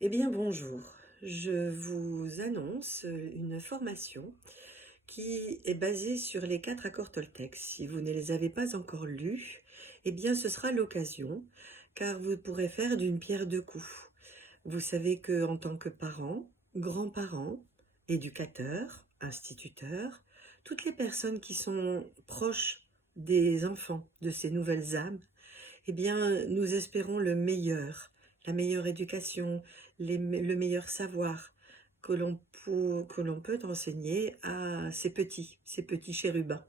Eh bien bonjour, je vous annonce une formation qui est basée sur les 4 accords Toltec. Si vous ne les avez pas encore lus, eh bien ce sera l'occasion, car vous pourrez faire d'une pierre deux coups. Vous savez qu'en tant que parents, grands-parents, éducateurs, instituteurs, toutes les personnes qui sont proches des enfants, de ces nouvelles âmes, eh bien, nous espérons le meilleur, la meilleure éducation, le meilleur savoir que l'on peut enseigner à ces petits chérubins.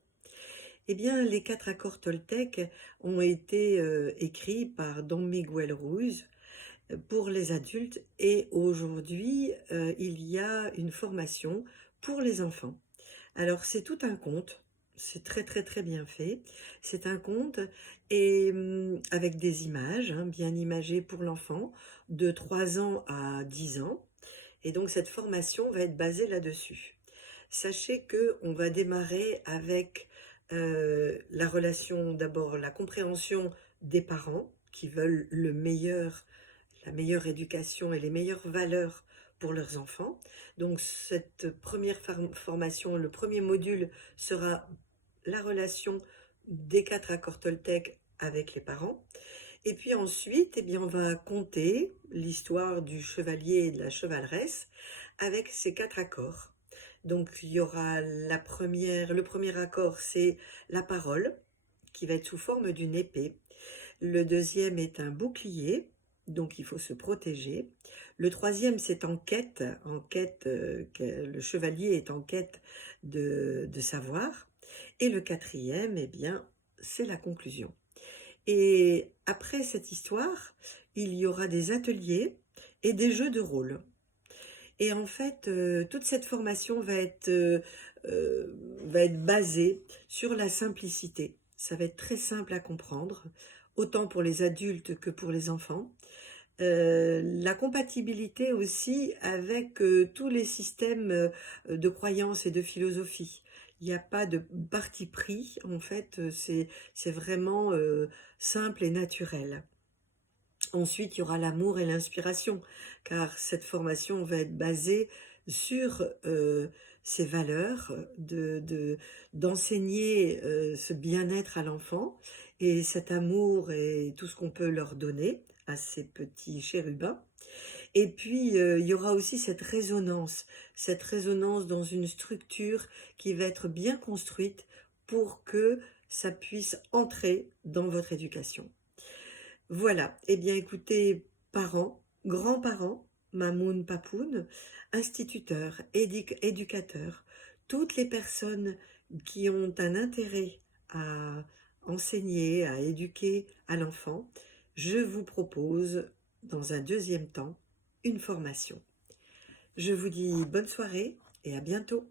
Eh bien, les 4 accords Toltec ont été écrits par Don Miguel Ruiz pour les adultes et aujourd'hui, il y a une formation pour les enfants. Alors c'est tout un conte, c'est très, très, très bien fait. C'est un conte et avec des images, hein, bien imagées pour l'enfant, de 3 ans à 10 ans et donc cette formation va être basée là-dessus. Sachez qu'on va démarrer avec, la relation d'abord la compréhension des parents qui veulent le meilleur, la meilleure éducation et les meilleures valeurs pour leurs enfants. Donc cette première formation, le premier module sera la relation des 4 accords Toltec avec les parents. Et puis ensuite, eh bien, on va conter l'histoire du chevalier et de la chevaleresse avec ces 4 accords. Donc il y aura le premier accord, c'est la parole, qui va être sous forme d'une épée. Le deuxième est un bouclier, donc il faut se protéger. Le troisième, c'est le chevalier est en quête de savoir. Et le quatrième, eh bien, c'est la conclusion. Et après cette histoire, il y aura des ateliers et des jeux de rôle. Et en fait, toute cette formation va être basée sur la simplicité. Ça va être très simple à comprendre, autant pour les adultes que pour les enfants. La compatibilité aussi avec, tous les systèmes, de croyances et de philosophie. Il n'y a pas de parti pris, en fait, c'est vraiment, simple et naturel. Ensuite, il y aura l'amour et l'inspiration, car cette formation va être basée sur ces valeurs, d'enseigner ce bien-être à l'enfant et cet amour et tout ce qu'on peut leur donner à ces petits chérubins. Et puis, il y aura aussi cette résonance dans une structure qui va être bien construite pour que ça puisse entrer dans votre éducation. Voilà, eh bien écoutez, parents, grands-parents, mamoun, papoun, instituteurs, éducateurs, toutes les personnes qui ont un intérêt à enseigner, à éduquer à l'enfant, je vous propose dans un deuxième temps une formation. Je vous dis bonne soirée et à bientôt.